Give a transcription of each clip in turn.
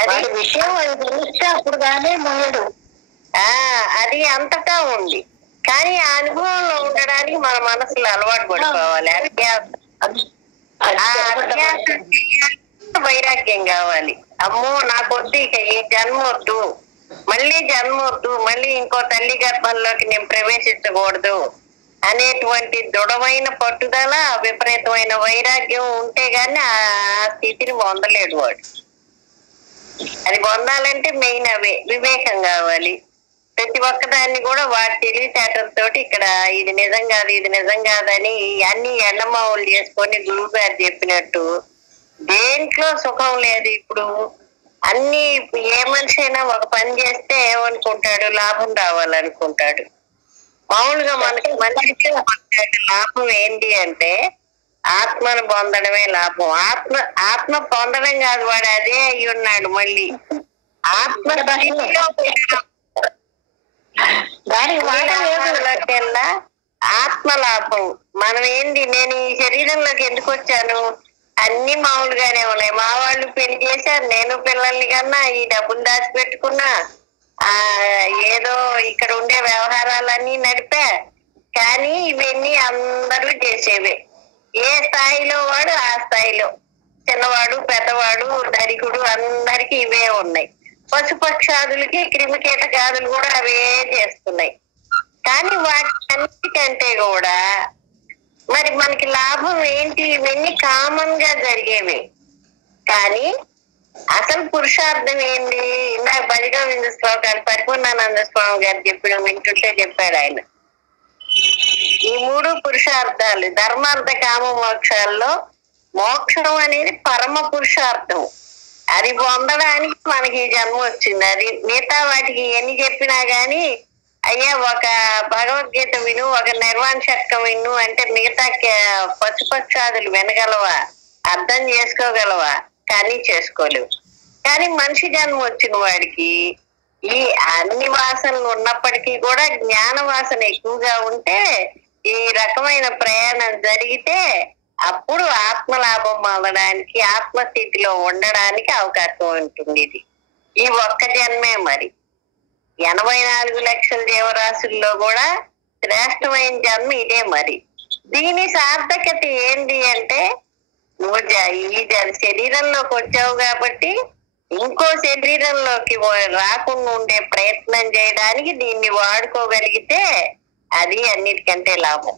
అది విషయం అది తెలిస్తే అప్పుడు కానీ మొయ్యడు. అది అంతటా ఉంది. కానీ ఆ అనుభవంలో ఉండడానికి మన మనసులో అలవాటు పడిపోవాలి. వైరాగ్యం కావాలి. అమ్మో నాకొద్దు, ఇక ఈ జన్మ వద్దు, మళ్ళీ జన్మ వద్దు, మళ్ళీ ఇంకో తల్లి గర్భంలోకి నేను ప్రవేశించకూడదు అనేటువంటి దృఢమైన పట్టుదల, విపరీతమైన వైరాగ్యం ఉంటే గాని ఆ స్థితిని పొందలేడు వాడు. అది పొందాలంటే మెయిన్ అవే వివేకం కావాలి. ప్రతి ఒక్కదాన్ని కూడా వాడి తెలివితేటలతోటి ఇక్కడ ఇది నిజం కాదు, ఇది నిజం కాదని అన్ని ఎండమావులు చేసుకొని గురువు గారు చెప్పినట్టు దేంట్లో సుఖం లేదు. ఇప్పుడు అన్ని ఏ మనిషి అయినా ఒక పని చేస్తే ఏమనుకుంటాడు, లాభం రావాలనుకుంటాడు. మామూలుగా మనకి మనిషికి లాభం ఏంటి అంటే ఆత్మను పొందడమే లాభం. ఆత్మ పొందడం కాదు, వాడు అదే అయి ఉన్నాడు. మళ్ళీ ఆత్మ దానికెల్లా ఆత్మలాభం. మనం ఏంది, నేను ఈ శరీరంలోకి ఎందుకు వచ్చాను, అన్ని మామూలుగానే ఉన్నాయి. మా వాళ్ళు పెళ్లి చేశారు, నేను పిల్లల్ని కన్నా, ఈ డబ్బులు దాచిపెట్టుకున్నా, ఏదో ఇక్కడ ఉండే వ్యవహారాలన్నీ నడిపా. కానీ ఇవన్నీ అందరూ చేసేవే. ఏ స్థాయిలో వాడు ఆ స్థాయిలో, చిన్నవాడు పెద్దవాడు ధనికుడు అందరికి ఇవే ఉన్నాయి. పశుపక్షాదులకి క్రిమికీటకాదులు కూడా అవే చేస్తున్నాయి. కానీ వాటి అన్నిటికంటే కూడా మరి మనకి లాభం ఏంటి, ఇవన్నీ కామన్ గా జరిగేవి. కానీ అసలు పురుషార్థం ఏంటి, ఇందాక భజగోవింద శ్లోకాలు పరిపూర్ణానంద స్వామి గారు చెప్పిన వింటుంటే చెప్పాడు ఆయన. ఈ 3 పురుషార్థాలు ధర్మార్థ కామ మోక్షాల్లో మోక్షం అనేది పరమ పురుషార్థం. అది పొందడానికి మనకి ఈ జన్మ వచ్చింది. అది మిగతా వాటికి ఎన్ని చెప్పినా గాని అయ్యా ఒక భగవద్గీత విను, ఒక నిర్వాణ షట్కం విను అంటే మిగతా పశుపక్షాదులు వినగలవా, అర్థం చేసుకోగలవా? కానీ చేసుకోలేవు. కానీ మనిషి జన్మ వచ్చిన వాడికి ఈ అన్ని వాసనలు ఉన్నప్పటికీ కూడా జ్ఞాన వాసన ఎక్కువగా ఉంటే ఈ రకమైన ప్రయాణం జరిగితే అప్పుడు ఆత్మలాభం పొందడానికి, ఆత్మస్థితిలో ఉండడానికి అవకాశం ఉంటుంది. ఈ ఒక్క జన్మే. మరి 84 లక్షల జీవరాశుల్లో కూడా శ్రేష్టమైన జన్మ ఇదే. మరి దీని సార్థకత ఏంటి అంటే నువ్వు ఈ శరీరంలోకి వచ్చావు కాబట్టి ఇంకో శరీరంలోకి రాకుండా ఉండే ప్రయత్నం చేయడానికి దీన్ని వాడుకోగలిగితే అది అన్నిటికంటే లాభం.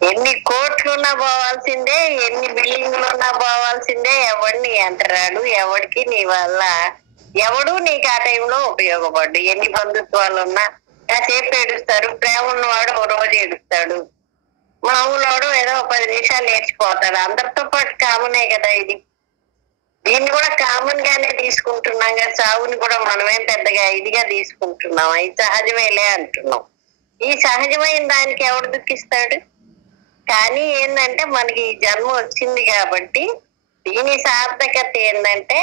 ఎన్ని కోట్లున్నా పోవాల్సిందే, ఎన్ని బిల్డింగ్లున్నా పోవాల్సిందే. ఎవడిని అంటరాడు, ఎవడికి నీ వల్ల ఎవడు నీకు ఆ టైంలో ఉపయోగపడ్డు. ఎన్ని బంధుత్వాలు ఉన్నా కాసేపు ఏడుస్తారు. ప్రేమ ఉన్నవాడు ఓ రోజు ఏడుస్తాడు, మామూలు వాడు ఏదో 10 నిమిషాలు నేర్చిపోతాడు. అందరితో పాటు కామనే కదా ఇది. దీన్ని కూడా కామన్ గానే తీసుకుంటున్నాం కదా. సావుని కూడా మనమేం పెద్దగా ఇదిగా తీసుకుంటున్నాం. ఇది సహజమేలే అంటున్నాం. ఈ సహజమైన దానికి ఎవడు దుఃఖిస్తాడు? కానీ ఏంటంటే మనకి ఈ జన్మ వచ్చింది కాబట్టి దీని సార్థకత ఏంటంటే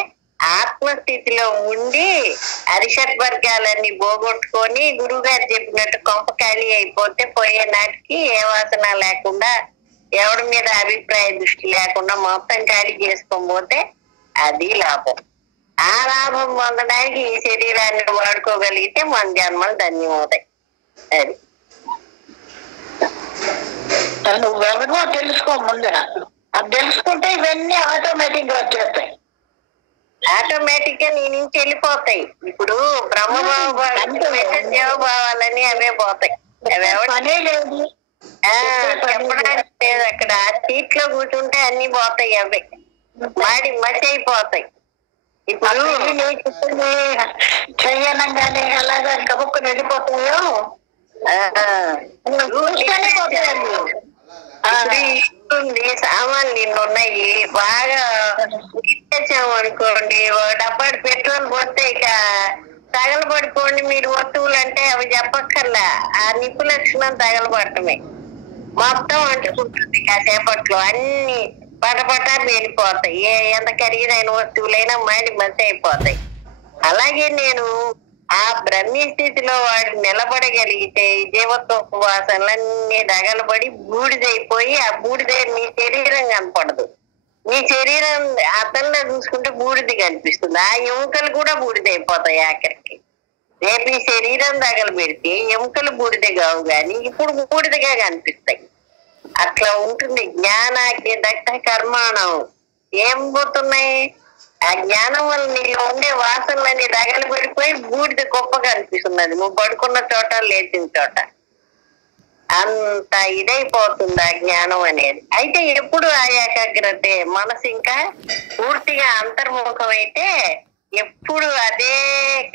ఆత్మస్థితిలో ఉండి అరిషడ్ వర్గాలన్నీ పోగొట్టుకొని గురువు గారు చెప్పినట్టు కొంప ఖాళీ అయిపోతే పోయే నాటికి ఏ వాసన లేకుండా, ఎవడి మీద అభిప్రాయ దృష్టి లేకుండా మొత్తం ఖాళీ చేసుకొని పోతే అది లాభం. ఆ లాభం పొందడానికి ఈ శరీరాన్ని వాడుకోగలిగితే మన జన్మలు ధన్యమవుతాయి. అది నువ్వెవరో తెలుసుకో ముందర. అది తెలుసుకుంటే ఇవన్నీ ఆటోమేటిక్ గా వచ్చేస్తాయి. ఆటోమేటిక్ గా నీ నుంచి వెళ్ళిపోతాయి. ఇప్పుడు బ్రహ్మభావాలని అవే పోతాయి. పనే లేదు, చెప్పడానికి లేదు. అక్కడ ఆ సీట్ లో కూర్చుంటే అన్ని పోతాయి. అవే మాడి మసి అయిపోతాయి. ఇప్పుడు చెయ్యనంగానే అలాగా కబుక్కుని వెళ్ళిపోతాయో సామాన్లు నిన్ను ఉన్నాయి. బాగా ఇచ్చేసాము అనుకోండి, డబ్బాడు పెట్రోల్ పోతే ఇక తగలబడిపోండి మీరు వస్తువులు అంటే అవి చెప్పక్కర్లా. ఆ నిప్పు లక్షణం తగలబడటమే. మొత్తం అంటుకుంటుంది కాసేపట్లో. అన్ని పటపట వెళ్ళిపోతాయి. ఎంత ఖరీదైన వస్తువులైనా మాడి మసి అయిపోతాయి. అలాగే నేను ఆ బ్రహ్మీ స్థితిలో వాడు నిలబడగలిగితే ఈ జీవత్వ వాసనలన్నీ దగలబడి బూడిదైపోయి ఆ బూడిద నీ శరీరం కనపడదు. నీ శరీరం అద్దంలో చూసుకుంటే బూడిద కనిపిస్తుంది, ఆ ఎముకలు కూడా బూడిద అయిపోతాయి ఆఖరికి. రేపు ఈ శరీరం తగలబెడితే ఎముకలు బూడిద కావు కానీ ఇప్పుడు బూడిదగా కనిపిస్తాయి. అట్లా ఉంటుంది. జ్ఞానాగ్ని దగ్ధ కర్మాణం. ఏం పోతున్నాయి? ఆ జ్ఞానం వల్ల నీలో ఉండే వాసనలన్నీ తగలబెడిపోయి బూడిద గొప్పగా అనిపిస్తున్నది నువ్వు పడుకున్న చోట లేచిన చోట. అంత ఇదైపోతుంది ఆ జ్ఞానం అనేది. అయితే ఎప్పుడు ఆ ఏకాగ్రతే మనసు ఇంకా పూర్తిగా అంతర్ముఖం అయితే ఎప్పుడు అదే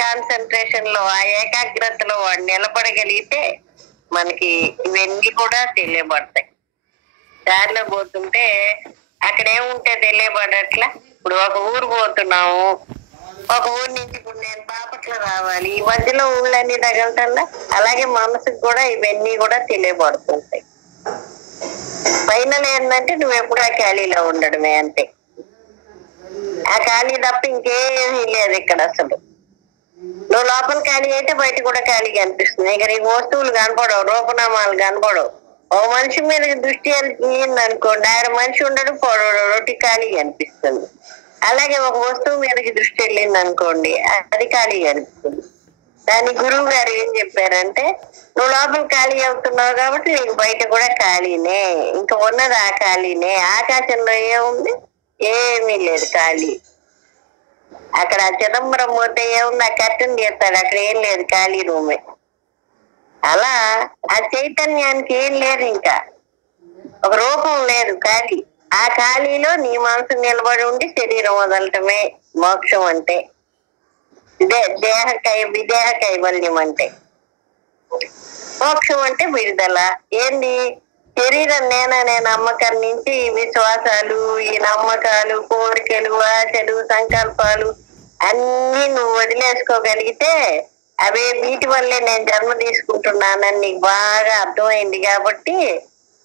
కాన్సన్ట్రేషన్ లో ఆ ఏకాగ్రతలో వాడు నిలబడగలిగితే మనకి ఇవన్నీ కూడా తెలియబడతాయి. దారిలో పోతుంటే అక్కడ ఏముంటే తెలియబడట్లా. ఇప్పుడు ఒక ఊరు పోతున్నాము, ఒక ఊరు నుంచి ఇప్పుడు నేను బాపట్ల రావాలి, ఈ మధ్యలో ఊళ్ళన్నీ తగలటల్లా అలాగే మనసుకు కూడా ఇవన్నీ కూడా తెలియబడుతుంటాయి. ఫైనల్ ఏంటంటే నువ్వు ఎప్పుడు ఆ ఖాళీలో ఉండడమే అంతే. ఆ ఖాళీ తప్ప ఇంకేమీ లేదు ఇక్కడ అసలు. నువ్వు లోపల ఖాళీ అయితే బయట కూడా ఖాళీ కనిపిస్తుంది. ఇక నీకు వస్తువులు కనపడవు, రూపనామాలు కనపడవు. ఓ మనిషి మీద దృష్టి అనుకోండి, ఆయన మనిషి ఉండడు పొడవడు, రొట్టి ఖాళీ కనిపిస్తుంది. అలాగే ఒక వస్తువు మీదకి దృష్టి వెళ్ళింది అనుకోండి, అది ఖాళీ కనిపిస్తుంది. దాని గురువు గారు ఏం చెప్పారంటే నువ్వు లోపల ఖాళీ అవుతున్నావు కాబట్టి నీకు బయట కూడా ఖాళీనే, ఇంకా ఉన్నది ఆ ఖాళీనే. ఆకాశంలో ఏముంది? ఏమీ లేదు, ఖాళీ. అక్కడ చిదంబరం పోతే ఏముంది? ఆ కర్టన్ తీస్తాడు, అక్కడ ఏం లేదు, ఖాళీ రూమే. అలా ఆ చైతన్యానికి ఏం లేదు, ఇంకా ఒక రూపం లేదు, ఖాళీ. ఆ ఖాళీలో నీ మనసు నిలబడి ఉండి శరీరం వదలటమే మోక్షం అంటే. విదేహ కైవల్యం అంటే. మోక్షం అంటే విడుదల. ఏంది? శరీరం నేననే నమ్మకం నుంచి విశ్వాసాలు, ఈ నమ్మకాలు, కోరికలు, ఆశలు, సంకల్పాలు అన్ని నువ్వు వదిలేసుకోగలిగితే అవే వీటి వల్లే నేను జన్మ తీసుకుంటున్నానని నీకు బాగా అర్థమైంది కాబట్టి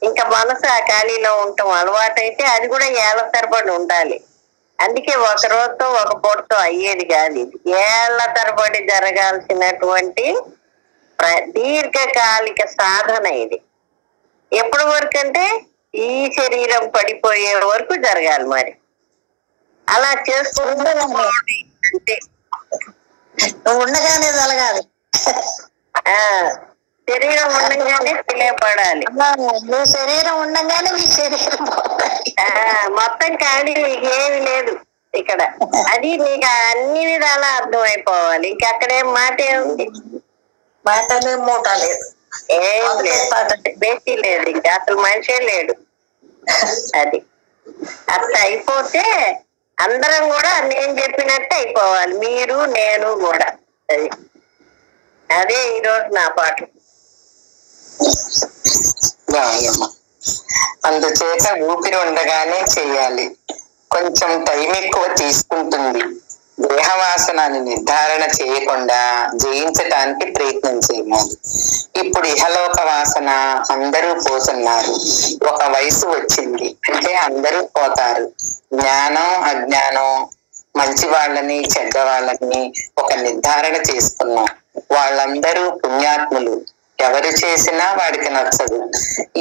ఇంకా మనసు ఆ ఖాళీలో ఉండటం అలవాటైతే అది కూడా ఏళ్ల తరబడి ఉండాలి. అందుకే ఒక రోజుతో ఒక పూటతో అయ్యేది కాదు, ఇది ఏళ్ల తరబడి జరగాల్సినటువంటి దీర్ఘకాలిక సాధన ఇది. ఎప్పటి వరకు అంటే ఈ శరీరం పడిపోయే వరకు జరగాలి. మరి అలా చేసుకుంటే అంటే ఉండగానే జరగాలి. శరీరం ఉండగానే తెలియపడాలి. నీ శరీరం ఉండగానే మీ శరీరం మొత్తం ఖాళీ, ఏమి లేదు ఇక్కడ. అది నీకు అన్ని విధాలా అర్థమైపోవాలి. ఇంక అక్కడేం మాట ఏముంది? మాటలే మూట లేదు, ఏం లేదు, బేటీ లేదు, ఇంకా అసలు మనిషే లేడు. అది అట్లా అయిపోతే అందరం కూడా నేను చెప్పినట్టు అయిపోవాలి, మీరు నేను కూడా. అది అదే ఈరోజు నా పాట. అందుచేత ఊపిరి ఉండగానే చెయ్యాలి. కొంచెం టైం ఎక్కువ తీసుకుంటుంది. దేహవాసనాన్ని నిర్ధారణ చేయకుండా జయించటానికి ప్రయత్నం చేయాలి. ఇప్పుడు ఇహలోక వాసన అందరూ పోతున్నారు. ఒక వయసు వచ్చింది అంటే అందరూ పోతారు. జ్ఞానం అజ్ఞానం, మంచి వాళ్ళని చెడ్డ వాళ్ళని ఒక నిర్ధారణ చేసుకున్నాం. వాళ్ళందరూ పుణ్యాత్ములు, ఎవరు చేసినా వాడికి నచ్చదు.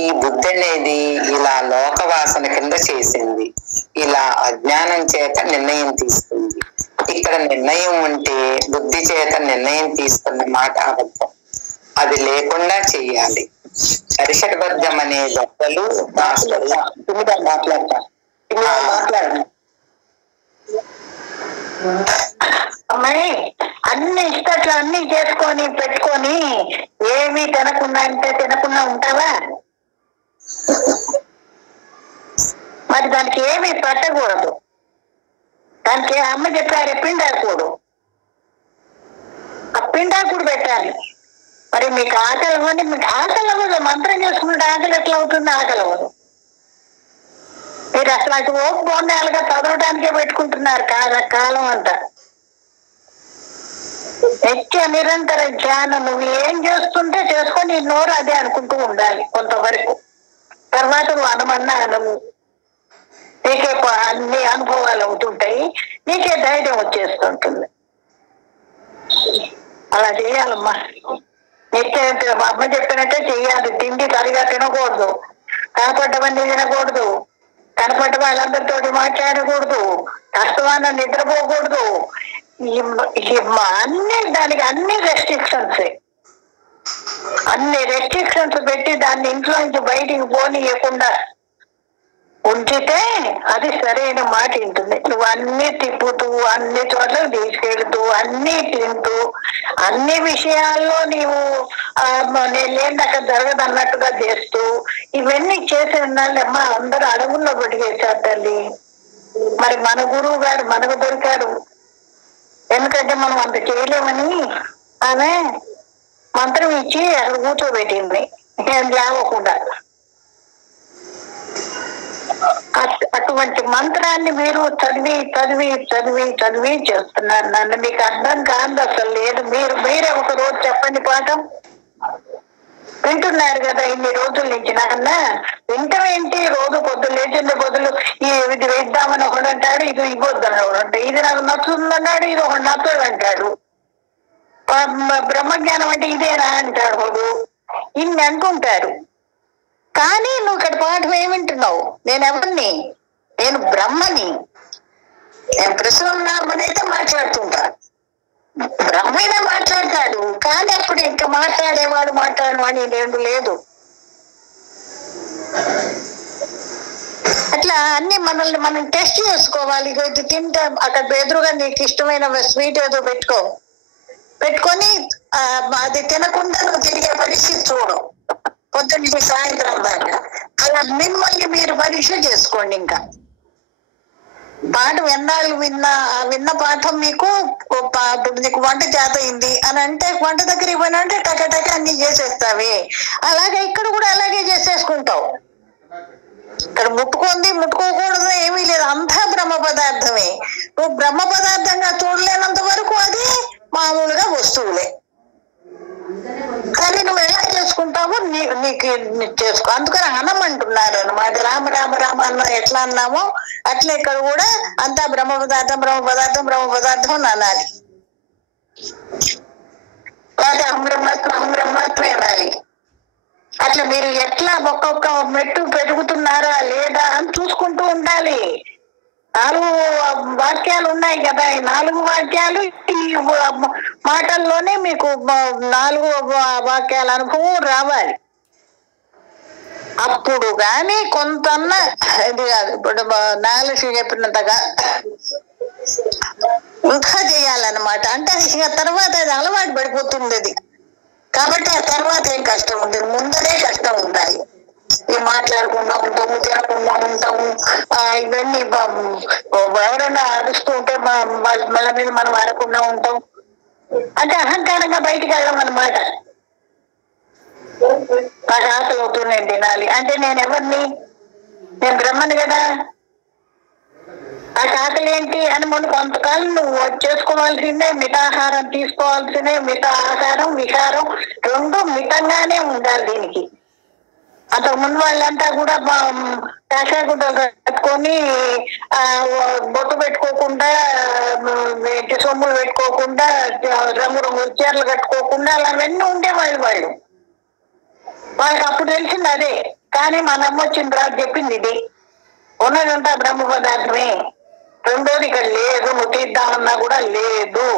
ఈ బుద్ధి అనేది ఇలా లోక వాసన కింద చేసింది, ఇలా అజ్ఞానం చేత నిర్ణయం తీసుకుంది. ఇక్కడ నిర్ణయం ఉంటే బుద్ధి చేత నిర్ణయం తీసుకున్న మాట అబద్ధం. అది లేకుండా చెయ్యాలి. పరిషద్బద్ధం అనే దొక్కలు మాట్లాడతా అమ్మాయి అన్ని ఇష్టట్లు అన్ని చేసుకొని పెట్టుకొని ఏమీ తినకుండా అంటే తినకుండా ఉంటావా? మరి దానికి ఏమీ పెట్టకూడదు. దానికి అమ్మ చెప్పారు పిండాకుడు, ఆ పిండాకుడు పెట్టాలి. మరి మీకు ఆకలి అవ్వండి, మీకు ఆకలి అవ్వదు. మంత్రం చేసుకుంటే ఆకలి ఎట్లా అవుతుంది? ఆకలి అవ్వదు. మీరు అసలు అటు ఓపుకోండాలుగా చదవడానికే పెట్టుకుంటున్నారు కాలం అంతా. నిత్య నిరంతర ధ్యానం నువ్వు ఏం చేస్తుంటే చేసుకొని నోరు అదే అనుకుంటూ ఉండాలి కొంతవరకు. తర్వాత నువ్వు అనమన్నా అనవు, నీకే అన్ని అనుభవాలు అవుతుంటాయి, నీకే ధైర్యం వచ్చేస్తుంటుంది. అలా చేయాలమ్మా. నిత్య అమ్మ చెప్పినట్టే చెయ్యాలి. తిండి సరిగా తినకూడదు, కనపడ్డవన్నీ తినకూడదు, కనపడ్డ వాళ్ళందరితో మాట్లాడకూడదు, కష్టమాన నిద్రపోకూడదు, అన్ని దానికి అన్ని రెస్ట్రిక్షన్స్ పెట్టి దాన్ని ఇంట్లో నుంచి బయటికి పోనీయకుండా ఉంచితే అది సరైన మాట ఉంటుంది. నువ్వు అన్ని తిప్పుతూ, అన్ని చోట్ల తీసుకెళ్తూ, అన్ని తింటూ, అన్ని విషయాల్లో నీవు నేను లేని అక్కడ జరగదు అన్నట్టుగా చేస్తూ ఇవన్నీ చేసి ఉండాలమ్మా. అందరూ అడవుల్లో పట్టుకేశారు తల్లి. మరి మన గురువు గారు మనకు దొరికారు, ఎందుకంటే మనం అంత చేయలేమని ఆమె మంత్రం ఇచ్చి అక్కడ కూర్చోబెట్టింది ఏం లేవకుండా. అటువంటి మంత్రాన్ని మీరు చదివి చదివి చదివి చదివి చేస్తున్నారు. నన్ను మీకు అర్థం కాదు అసలు లేదు. మీరే ఒక రోజు చెప్పండి పాఠం. వింటున్నారు కదా ఇన్ని రోజుల నుంచి. నాన్న వింటమేంటి? రోజు పొద్దులు లేచింది బదులు ఇది వేద్దామని ఒకడు అంటాడు, ఇది ఇవ్వద్దని ఒకడు అంటాడు, ఇది నాకు నచ్చుతుందన్నాడు, ఇది ఒకడు నచ్చదు అంటాడు. బ్రహ్మజ్ఞానం అంటే ఇదేనా అంటాడు ఒకడు. ఇన్ని అంటుంటారు. కానీ నువ్వు ఇక్కడ పాఠం ఏమింటున్నావు? నేను ఎవరిని? నేను బ్రహ్మని. నేను ప్రసన్నామని అయితే మాట్లాడుతుంటా, బ్రహ్మైనా మాట్లాడతాడు. కానీ అప్పుడు ఇంకా మాట్లాడేవాడు మాట్లాడేవాడు నేను లేదు. అట్లా అన్ని మనల్ని మనం టెస్ట్ చేసుకోవాలి. ఇది తింటా అక్కడ ఎదురుగా నీకు ఇష్టమైన స్వీట్ ఏదో పెట్టుకొని అది తినకుండా నువ్వు తిరిగే పరిస్థితి చూడు పొద్దున్న సాయంత్రం దాకా. అలా మిమ్మల్ని మీరు పరీక్ష చేసుకోండి. ఇంకా పాఠం ఎన్నాళ్ళు విన్న పాఠం మీకు నీకు వంట చేత అయింది అని అంటే వంట దగ్గరికి పోయినంటే టక అన్ని చేసేస్తావి. అలాగే ఇక్కడ కూడా అలాగే చేసేసుకుంటావు. ఇక్కడ ముట్టుకోకూడదు ఏమీ లేదు, అంతా బ్రహ్మ పదార్థమే. నువ్వు బ్రహ్మ పదార్థంగా చూడలేనంత వరకు అది మామూలుగా వస్తువులే. కానీ నువ్వు ఎలా చేసుకుంటావో నీకు చేసుకో. అందుకని అనమంటున్నారు అనమాట. రామ రామ రామ అన్న ఎట్లా అన్నామో అట్లా ఇక్కడ కూడా అంతా బ్రహ్మ పదార్థం బ్రహ్మ పదార్థం బ్రహ్మ పదార్థం అని అనాలి. లేదా అహం బ్రహ్మాత్మే అనాలి. అట్లా మీరు ఎట్లా ఒక్కొక్క మెట్టు పెరుగుతున్నారా లేదా అని చూసుకుంటూ ఉండాలి. 4 వాక్యాలు ఉన్నాయి కదా, ఈ 4 వాక్యాలు ఈ మాటల్లోనే మీకు 4 వాక్యాల అనుభవం రావాలి. అప్పుడు కానీ కొంతన్నా ఇది కాదు. ఇప్పుడు నాగలక్ష్మి చెప్పినంతగా ఇంకా చేయాలన్నమాట. అంటే ఇక తర్వాత అది అలవాటు పడిపోతుంది అది. కాబట్టి ఆ తర్వాత ఏం కష్టం ఉంటుంది, ముందరే కష్టం ఉండాలి. మాట్లాడకుండా ఉంటాము, తినకుండా ఉంటాము, ఇవన్నీ ఎవరైనా అరుస్తూ ఉంటే వాళ్ళ మీద మనం అరకుండా ఉంటాం. అంటే అహంకారంగా బయటికి వెళ్ళాం అన్నమాట. నాకు ఆకలి అవుతుంది, నేను తినాలి అంటే నేను ఎవరిని? నేను బ్రహ్మని కదా. నాకు ఆకలి ఏంటి అని మనం కొంతకాలం నువ్వు చేసుకోవాల్సిందే. మితాహారం తీసుకోవాల్సిందే. మిత ఆహారం విహారం 2 మితంగానే ఉండాలి దీనికి. అంతకు ముందు వాళ్ళంతా కూడా కాషాయగుడ్డలు కట్టుకొని బొట్టు పెట్టుకోకుండా, సొమ్ములు పెట్టుకోకుండా, రంగు చీరలు కట్టుకోకుండా అలా అవన్నీ ఉండేవాళ్ళు. వాళ్ళకి అప్పుడు తెలిసింది అదే. కానీ మన అమ్మ వచ్చిన తర్వాత చెప్పింది ఇది ఉన్నదంతా బ్రహ్మ పదార్థమే. రెండోది ఇక్కడ లేదు, నువ్వు తీద్దామన్నా కూడా లేదు.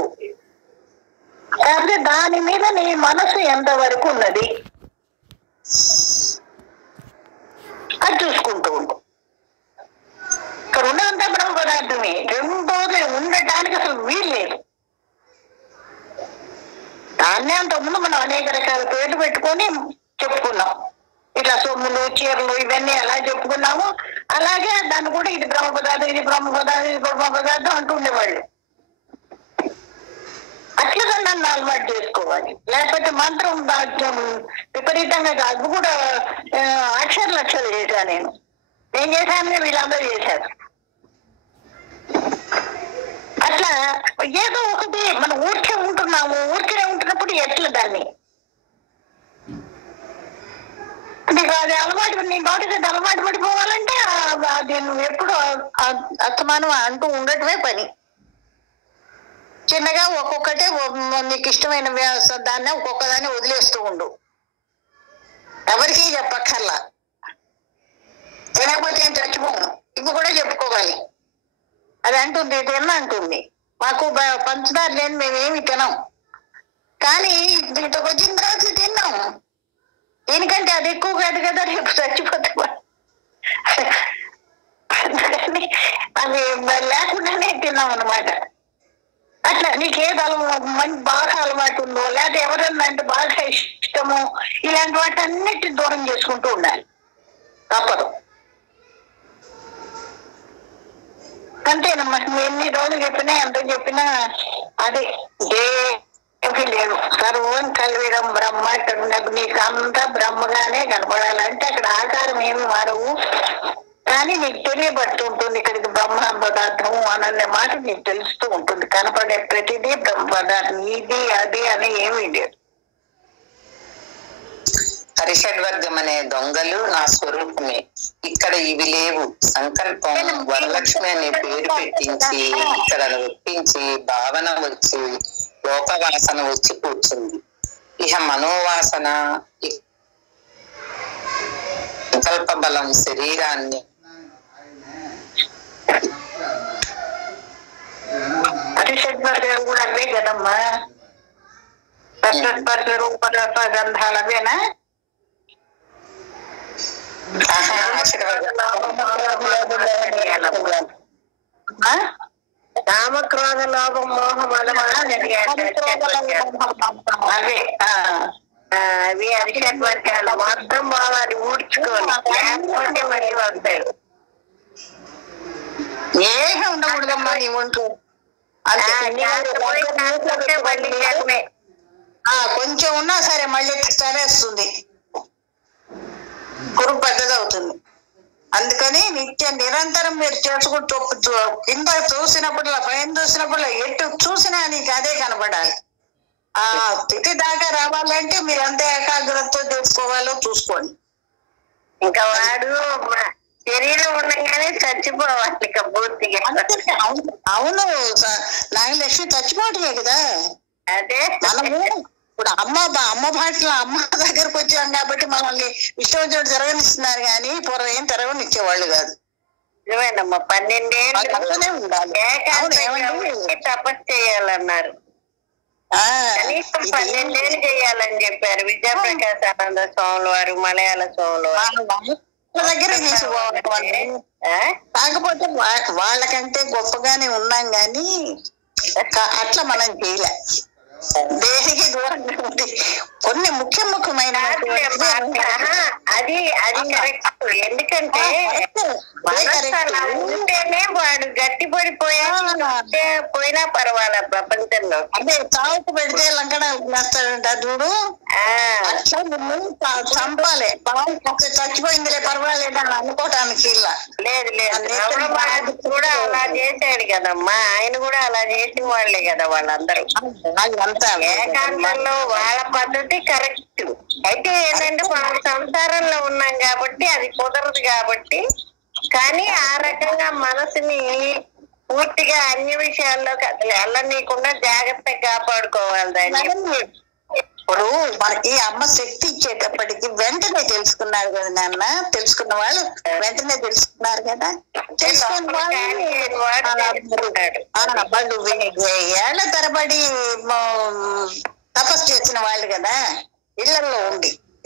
కాకపోతే దాని మీద నీ మనసు ఎంతవరకు ఉన్నది అది చూసుకుంటూ ఉండు. ఇక్కడ ఉన్నదంతా బ్రహ్మ పదార్థమే. రెండోది ఉండటానికి అసలు వీల్లేదు. దాన్నే అంతకుముందు మనం అనేక రకాల పేర్లు పెట్టుకొని చెప్పుకున్నాం. ఇట్లా సొమ్ములు చీరలు ఇవన్నీ ఎలా చెప్పుకున్నామో అలాగే దాన్ని కూడా ఇది బ్రహ్మ పదార్థం, ఇది బ్రహ్మ పదార్థం, ఇది బ్రహ్మ పదార్థం అంటుండేవాళ్ళు. అట్లా నన్ను అలవాటు చేసుకోవాలి. లేకపోతే మంత్రం విపరీతంగా కాదు కూడా లక్షలు చేశాను. నేను చేశాను, వీళ్ళందరూ చేశారు. అట్లా ఏదో ఒకటి మనం ఊరికే ఉంటున్నప్పుడు ఎట్లా దాన్ని నీకు అది అలవాటు, నీ నోటికి అలవాటు పడిపోవాలంటే అది నువ్వు ఎప్పుడు అస్తమానం అంటూ ఉండటమే పని. చిన్నగా ఒక్కొక్కటే నీకు ఇష్టమైన దాన్ని ఒక్కొక్కదాన్ని వదిలేస్తూ ఉండు. ఎవరికీ చెప్పక్కర్లా. తినకపోతే ఏం చచ్చిపోను. ఇది కూడా చెప్పుకోవాలి. అది అంటుంది అంటుంది మాకు పంచదార లేని మేమేమి తినాం, కానీ దీంతో వచ్చిన తర్వాత తిన్నాం. దీనికంటే అది ఎక్కువ కాదు కదా, రేపు చచ్చిపోతాం. అందుకని అది లేకుండానే తిన్నాం అనమాట. అట్లా నీకేది మంచి బాగా అలవాటు ఉందో, లేకపోతే ఎవరన్నా అంటే బాగా ఇష్టమో, ఇలాంటి వాటి అన్నిటి దూరం చేసుకుంటూ ఉండాలి, తప్పదు. అంతేనమ్మా, నువ్వు ఎన్ని రోజులు చెప్పినా ఎంత చెప్పినా అది ఏమీ లేదు. సర్వం కల్విడం బ్రహ్మ, నీకు అంతా బ్రహ్మగానే కనపడాలంటే అక్కడ ఆకారం ఏమి మారవు, కానీ నీకు తెలియబడుతూ ఉంటుంది ఇక్కడికి బ్రహ్మ పదార్థం అనే మాట నీకు తెలుస్తూ ఉంటుంది. కనపడే ప్రతిదీ బ్రహ్మ పదార్థం, ఇది అది అని ఏమీ లేదు. హరిషడ్వర్గం అనే దొంగలు నా స్వరూపమే, ఇక్కడ ఇవి లేవు. సంకల్పం వరలక్ష్మి అనే పేరు పెట్టించి ఇక్కడ ఒప్పించి భావన వచ్చి లోకవాసన వచ్చి కూర్చుంది. ఇహ మనోవాసన సంకల్ప బలం శరీరాన్ని హరిషడ్వర్గం కూడా అవే కదమ్మా, స్పర్శ రూప రస గంధాలు అవేనా? కామక్రోధ లోభం మోహం అవే అవి హరిషడ్వర్గాలు మొత్తం బాగా ఊడ్చుకొని లేకపోతే మళ్ళీ వస్తాయి. ఏమీ ఉండకూడదమ్మా నీ ఒంట్లో. కొంచెం ఉన్నా సరే మళ్ళీ చలేస్తుంది, కురుపు పెద్దదవుతుంది. అందుకని నిత్యం నిరంతరం మీరు చేసుకుంటూ కింద చూసినప్పుడులా పైన చూసినప్పుడులా ఎటు చూసినా నీకు అదే కనపడాలి. ఆ స్థితి దాకా రావాలంటే మీరు ఎంత ఏకాగ్రతతో చేసుకోవాలో చూసుకోండి. ఇంకా వాడు శరీరం ఉండగానే చచ్చిపోవాలి ఇక పూర్తిగా. అవును, నాగలక్ష్మి చచ్చిపోవటమే కదా. అదే మనము ఇప్పుడు అమ్మ భాషలో అమ్మ దగ్గరకు వచ్చాం కాబట్టి మనల్ని విశ్వవిద్యాలయం జరగనిస్తున్నారు, కానీ పూర్వం ఏం జరగనిచ్చేవాళ్ళు కాదు. నిజమేనమ్మా, 12 ఏళ్ళు తపస్సు చేయాలన్నారు, కనీసం 12 ఏళ్ళు చేయాలని చెప్పారు విద్యాప్రకాశానంద స్వాముల వారు, మలయాళ స్వాముల వారు దగ్గర తీసుకోవాలి. కాకపోతే వాళ్ళకంటే గొప్పగానే ఉన్నాం కానీ అట్లా మనం చేయలే, దేనికి దూరంగా ఉంది. కొన్ని ముఖ్యమైన అది కరెక్ట్. ఎందుకంటే ఉంటేనే వాడు గట్టి పోయినా పర్వాలే ప్రపంచంలో. అదే చావుకు పెడితే లంకడానికి వేస్తాడంట చూడు, అట్లా నువ్వు చంపాలి. చచ్చిపోయిందిలే పర్వాలేదు అని అనుకోవటానికి లేదు లేదు, కూడా అలా చేశాడు కదమ్మా, ఆయన కూడా అలా చేసిన వాళ్ళే కదా వాళ్ళందరూ. ఏకాంతంలో వాళ్ళ పద్ధతి కరెక్ట్. అయితే ఏంటంటే మనం సంసారంలో ఉన్నాం కాబట్టి అది కుదరదు కాబట్టి, కానీ ఆ రకంగా మనసుని పూర్తిగా అన్ని విషయాల్లోకి అసలు వెళ్ళనీయకుండా జాగ్రత్తగా కాపాడుకోవాలి దాన్ని. ఇప్పుడు మనకి అమ్మ శక్తి ఇచ్చేటప్పటికి వెంటనే తెలుసుకున్నారు కదా నాన్న, తెలుసుకున్న వాళ్ళు వెంటనే తెలుసుకున్నారు కదా. తెలుసుకున్న వాళ్ళు ఏళ్ల తరబడి తపస్సు చేసిన వాళ్ళు కదా,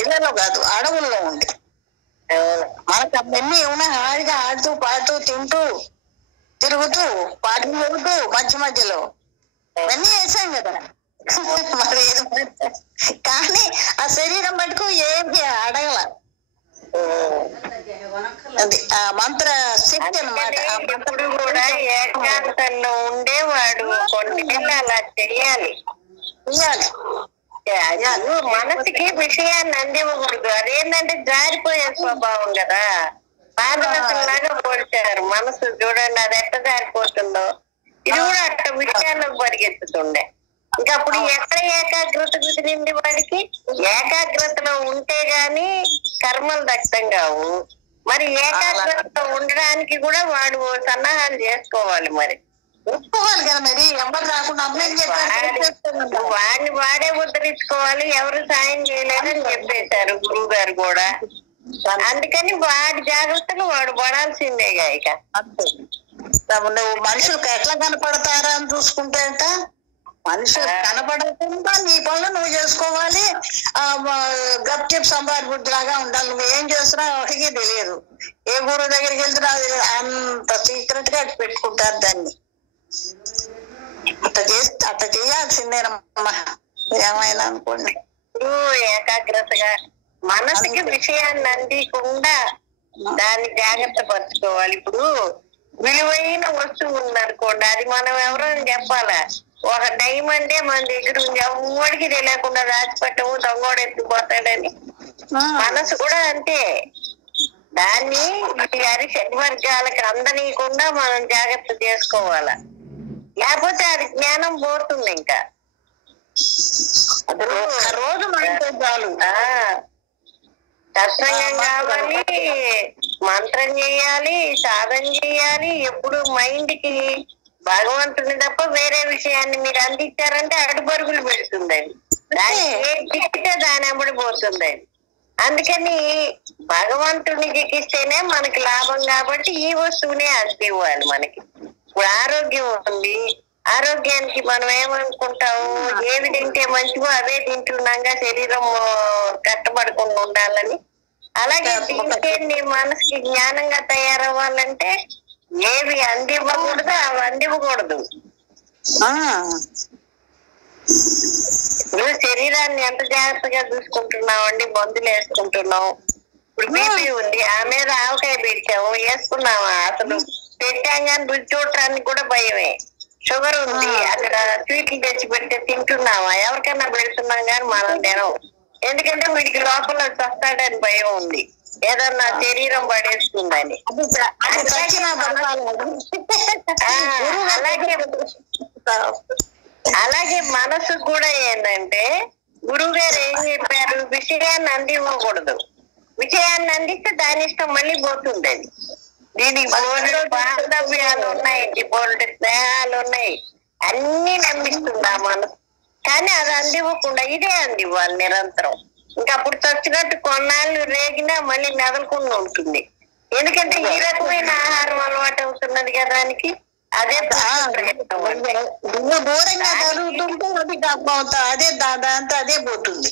ఇళ్లలో కాదు అడవుల్లో ఉండి. మనకు అవన్నీ ఏమన్నా హాయిగా ఆడుతూ పాడుతూ తింటూ తిరుగుతూ పాటలు చెబుతూ మధ్యలో అవన్నీ చేశాం కదా. మరి కానీ ఆ శరీరం మటుకు ఏమి అడగల, అది ఆ మంత్ర శక్తి అన్నమాట. ఇప్పుడు కూడా ఏకాంతంలో ఉండేవాడు కొన్ని అలా చెయ్యాలి. మనసుకి విషయాన్ని అందివ్వకూడదు. అదేంటంటే జారిపోయే స్వభావం కదా, పాదరసంలాగా పోల్చారు మనసు. చూడండి అది ఎట్ట జారిపోతుందో, ఇది కూడా అట్ట విషయాల్లో పరిగెత్తుతుండే. ఇంకా అప్పుడు ఎక్కడ ఏకాగ్రత కుదిరింది వాడికి? ఏకాగ్రతలో ఉంటే గాని కర్మలు దగ్ధం కావు. మరి ఏకాగ్రతలో ఉండడానికి కూడా వాడు సన్నాహాలు చేసుకోవాలి. మరి చూసుకోవాలి కదా, మరి ఎవరు రాకుండా వాడిని వాడే ఉద్ధరించుకోవాలి. ఎవరు సాయం చేయలేదని చెప్పేశారు గురువు గారు కూడా. అందుకని వాడి జాగ్రత్తలు వాడు పడాల్సిందేగా ఇక. అంతే. నువ్వు మనుషులకు ఎట్లా కనపడతారా అని చూసుకుంటే అంట, మనుషులు కనపడకుండా నీ పనులు నువ్వు చేసుకోవాలి. గప్చిప్ సంబార్ బుద్ధిలాగా ఉండాలి. నువ్వు ఏం చేస్తున్నావు ఎవరికి తెలియదు. ఏ గురువు దగ్గరికి వెళ్తున్నా అంత సీక్రెట్ గా పెట్టుకుంటారు దాన్ని. అట్లా చేయాల్సిందేనమ్మా ఏమైనా అనుకోండి. ఏకాగ్రతగా మనసుకి విషయాన్ని అందికుండా దాన్ని జాగ్రత్త పరచుకోవాలి. ఇప్పుడు విలువైన వస్తువు ఉందనుకోండి, అది మనం ఎవరైనా చెప్పాలా? ఒక డైమండే మన దగ్గర ఉంది, ఎవరికి తెలియకుండా దాచిపెట్టము, దొంగోడు ఎత్తుకుపోతాడని. మనసు కూడా అంతే, దాన్ని షడ్వర్గాలకు అందనీయకుండా మనం జాగ్రత్త చేసుకోవాలా, లేకపోతే అది జ్ఞానం పోతుంది. ఇంకా రోజు చాలు. సత్సంగం కావాలి, మంత్రం చేయాలి, సాధన చేయాలి. ఎప్పుడు మైండ్ కి భగవంతుని తప్ప వేరే విషయాన్ని మీరు అందించారంటే అటు పరుగులు పెడుతుందండి. దానికి దాని అమ్మడి పోతుందండి. అందుకని భగవంతునికి ఇస్తేనే మనకి లాభం. కాబట్టి ఈ వస్తువునే అందివ్వాలి మనకి. ఇప్పుడు ఆరోగ్యం ఉంది, ఆరోగ్యానికి మనం ఏమనుకుంటాము, ఏవి తింటే మంచివో అవే తింటున్నాగా శరీరం కట్టబడకుండా ఉండాలని. అలాగే దీనికే నీ మనసుకి జ్ఞానంగా తయారవ్వాలంటే ఏవి అందివ్వకూడదు అవి అందివ్వకూడదు. నువ్వు శరీరాన్ని ఎంత జాగ్రత్తగా చూసుకుంటున్నావు అండి, మందులు వేసుకుంటున్నావు. ఇప్పుడు బీపీ ఉంది, ఆ మీద ఆవకాయ పెట్టాము, వేసుకున్నావా? అసలు పెట్టాం కానీ రుచి చూడటానికి కూడా భయమే. షుగర్ ఉంది, అక్కడ స్వీట్లు తెచ్చి పెడితే తింటున్నావా? ఎవరికైనా పెడుతున్నాం కానీ మనం తినం. ఎందుకంటే వీడికి లోపల వస్తాడని భయం ఉంది, ఏదన్నా శరీరం పడేస్తుందని. అలాగే మనసు కూడా ఏంటంటే, గురువు గారు ఏం చెప్పారు, విషయాన్ని అందివ్వకూడదు. విషయాన్ని అందిస్తే దాని ఇష్టం మళ్ళీ పోతుంది. అది దీనికి బోల్డ్ బాంధవ్యాలు ఉన్నాయి, బోల్డ్ స్నేహాలు ఉన్నాయి, అన్ని నమ్మిస్తుందా మనసు. కానీ అది అందివ్వకుండా ఇదే అందివ్వాలి నిరంతరం. ఇంకా అప్పుడు చచ్చినట్టు కొన్నాళ్ళు రేగినా మళ్ళీ మెదలకుండా ఉంటుంది. ఎందుకంటే ఈ రకమైన ఆహారం అలవాటు అవుతున్నది కదా దానికి. అదే దూరంగా జరుగుతుంటే అదే దాంతో అదే పోతుంది.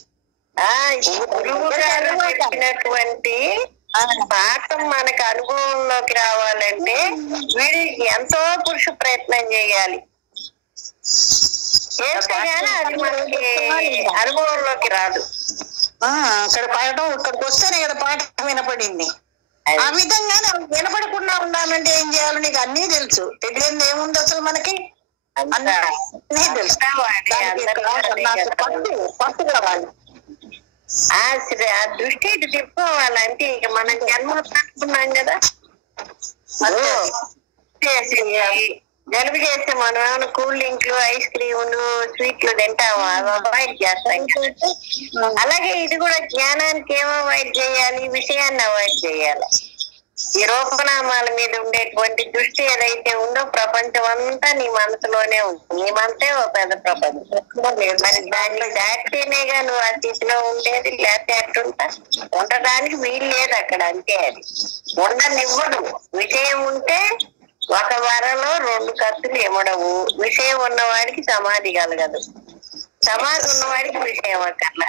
గురువు గారు చెప్పినటువంటి పాఠం మనకు అనుభవంలోకి రావాలంటే వీడికి ఎంతో పురుష ప్రయత్నం చేయాలి. చేస్తే గానీ అది మనకి అనుభవంలోకి రాదు. అక్కడ పాడటం ఇక్కడికి వస్తేనే కదా పాఠం వినపడింది. ఆ విధంగానే వినపడకుండా ఉండాలంటే ఏం చేయాలి? నీకు అన్నీ తెలుసు, తెలియదు ఏముంది అసలు మనకి అన్నీ తెలుసు. పట్టు కావాలి, ఆ దృష్టి ఇటు తిప్పుకోవాలంటే ఇక మనం జన్మ పట్టుకున్నాం కదా. జలుబు చేస్తే మనం ఏమైనా కూల్ డ్రింక్లు, ఐస్ క్రీములు, స్వీట్లు తింటామా? అవాయిడ్ చేస్తాం. అలాగే ఇది కూడా జ్ఞానానికి ఏం అవాయిడ్ చేయాలి? విషయాన్ని అవాయిడ్ చేయాలి. ఈ రూపనామాల మీద ఉండేటువంటి దృష్టి ఏదైతే ఉందో ప్రపంచం అంతా నీ మనసులోనే ఉంటుంది. నీ మనసే ఒక పెద్ద ప్రపంచం. మరి దాన్ని దాటితేనేగా నువ్వు ఆ స్థితిలో ఉండేది, లేకపోతే అట్టుంటా ఉండడానికి వీలు లేదు అక్కడ. అంతే, అది ఉండనివ్వడు. విషయం ఉంటే ఒక వరలో 2 కత్తులు ఇమ్మడవు. విషయం ఉన్నవాడికి సమాధి కలగదు, సమాధి ఉన్నవాడికి విషయం అక్కర్లా.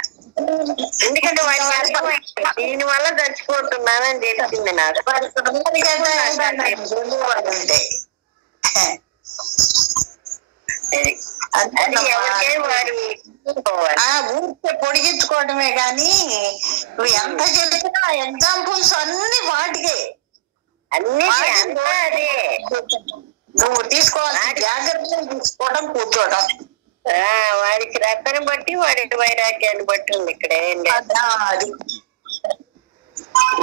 ఎందుకంటే వాడికి అర్థమైంది దీని వల్ల చచ్చిపోతున్నానని తెలిసింది నాకు. ఊరికే పొడిగించుకోవడమే కానీ నువ్వు ఎంత చెప్పినా ఎగ్జాంపుల్స్ అన్ని వాటికే, అన్ని అదే నువ్వు తీసుకోవాల్సిన జాగ్రత్తలు తీసుకోవడం, కూర్చోవడం. వాడికి రక్కని బట్టి వాడి వైరాగ్యాన్ని బట్టి ఉంది. ఇక్కడ ఏం లేదు.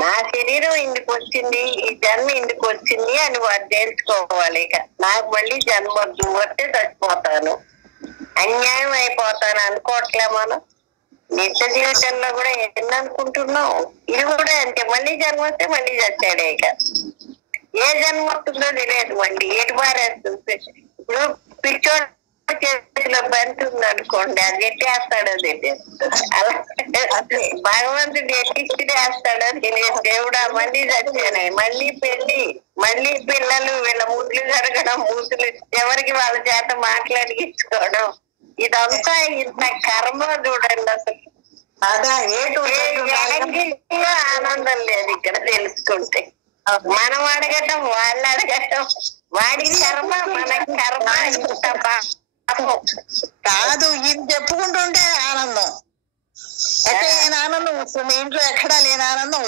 నా శరీరం ఇందుకు వచ్చింది, ఈ జన్మ ఇందుకు వచ్చింది అని వాడు తెలుసుకోవాలి. ఇక నాకు మళ్ళీ జన్మ వస్తే చచ్చిపోతాను, అన్యాయం అయిపోతాను అనుకోవట్లే మనం. నిత్య జీవితంలో కూడా ఎన్ని అనుకుంటున్నాం. ఇది కూడా అంతే, మళ్ళీ జన్మ వస్తే మళ్ళీ చచ్చాడే. ఇక ఏ జన్మ వస్తుందో తెలియదు, మళ్ళీ ఏటు పారేస్తుంది. ఇప్పుడు పిచ్చోడు చేతిలో బంతి ఉంది అనుకోండి, అది ఎట్టేస్తాడో తెలియదు. అలా భగవంతుడు ఎట్టిచ్చి వేస్తాడో తెలియదు. దేవుడా మళ్ళీ చచ్చాను, మళ్ళీ పెళ్లి, మళ్ళీ పిల్లలు, వీళ్ళ ముద్దులు జరగడం, మూతులు ఎవరికి వాళ్ళ చేత మాట్లాడిగించుకోవడం, ఇదంతా ఇంత కర్మ చూడండి. అసలు ఆనందం లేదు ఇక్కడ తెలుసుకుంటే. మనం అడగటం, వాళ్ళు అడగటం, వాడి కర్మ మనకి కర్మ. ఇంత కాదు, ఇది చెప్పుకుంటుంటే ఆనందం, ఎక్కడ లేని ఆనందం వస్తుంది, ఇంట్లో ఎక్కడా లేని ఆనందం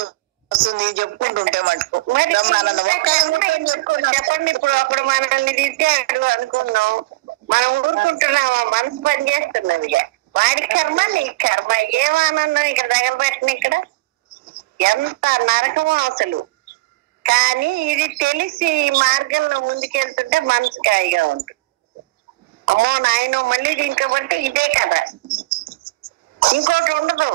వస్తుంది చెప్పుకుంటుంటే మటుకు. చెప్పండి, ఇప్పుడు అప్పుడు మనల్ని తిట్టాడు అనుకున్నాం, మనం ఊరుకుంటున్నామా? మనసు పనిచేస్తున్నది. వాడి కర్మ నీ కర్మ, ఏం ఆనందం ఇక్కడ తగలబెట్టిన. ఇక్కడ ఎంత నరకమో అసలు. కానీ ఇది తెలిసి ఈ మార్గంలో ముందుకెళ్తుంటే మనసు కాయిగా ఉంటుంది. అమ్మో నాయన మళ్ళీ దీంట్లో పడితే ఇదే కదా, ఇంకోటి ఉండదు,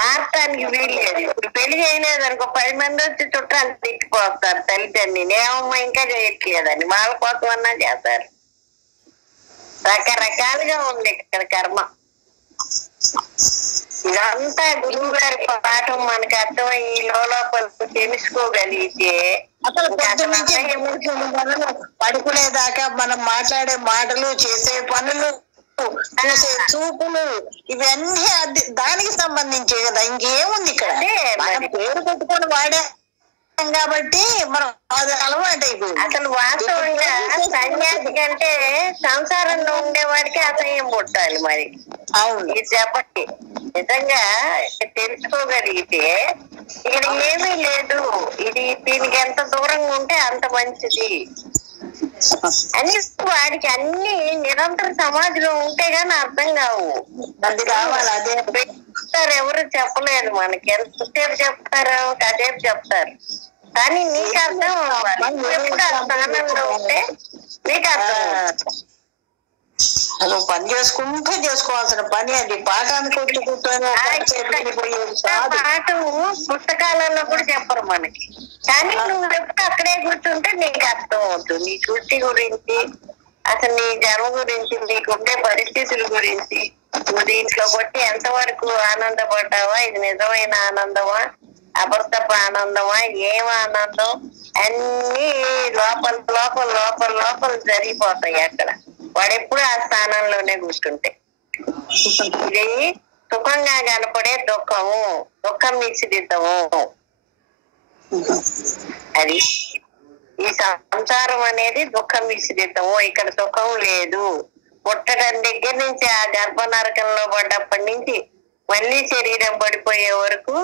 మార్చడానికి వీల్లేదు. ఇప్పుడు పెళ్లి చేయలేదు అనుకో, 10 మంది వచ్చి చుట్టాలు తిట్టిపోస్తారు తల్లిదండ్రిని, ఏమమ్మా ఇంకా చేయట్లేదని, వాళ్ళ కోసం అన్నా చేస్తారు. రకరకాలుగా ఉంది ఇక్కడ కర్మ. ఇదంతా గురువు గారి పాఠం మనకు అర్థమయ్యి లోపల తెలుసుకోగలిగితే, అసలు పడుకునేదాకా మనం మాట్లాడే మాటలు, చేసే పనులు, చూసే చూపులు, ఇవన్నీ దానికి సంబంధించే కదా, ఇంకేముంది ఇక్కడ. మనం పేరు పెట్టుకొని వాడే కాబట్టి మనం అది అలవాటు అయిపోయింది. అసలు వాస్తవంగా సన్యాసి కంటే సంసారంలో ఉండేవాడికి అసహ్యం పుట్టాలి మరి. అవును, ఇది చెప్పండి. నిజంగా తెలుసుకోగలిగితే ఇక్కడ ఏమీ లేదు, ఇది దీనికి ఎంత దూరంగా ఉంటే అంత మంచిది అని వాడికి అన్ని నిరంతర సమాజంలో ఉంటే గానీ అర్థం కావు. అది కావాలి. అదే ఎవరు చెప్పలేరు మనకి, ఎంతసేపు చెప్తారు, కాసేపు చెప్తారు. కానీ నీకు అర్థం ఎప్పుడు ఆ స్థానంలో ఉంటే నీకు అర్థం. నువ్వు పని చేసుకుంటూ చేసుకోవాల్సిన పని అది. పాఠానికి వచ్చి కూర్చొని పాఠం పుస్తకాలలో కూడా చెప్పరు మనకి, కానీ నువ్వు ఎప్పుడు అక్కడే కూర్చుంటే నీకు అర్థం అవుతుంది. నీ సృష్టి గురించి, అసలు నీ జన్మ గురించి, నీకుండే పరిస్థితుల గురించి, నువ్వు దీంట్లో కొట్టి ఎంతవరకు ఆనందపడ్డావా, ఇది నిజమైన ఆనందమా, అబద్ధపు ఆనందమా, ఏం ఆనందం, అన్ని లోపల లోపల లోపల లోపల జరిగిపోతాయి అక్కడ. వాడు ఎప్పుడు ఆ స్థానంలోనే కూర్చుంటే. ఇది సుఖంగా కనపడే దుఃఖము, దుఃఖం మిశ్రితము. అది ఈ సంసారం అనేది దుఃఖం మిశ్రితము. ఇక్కడ సుఖం లేదు. పుట్టడం దగ్గర నుంచి, ఆ గర్భ నరకంలో పడ్డప్పటి నుంచి మళ్ళీ శరీరం పడిపోయే వరకు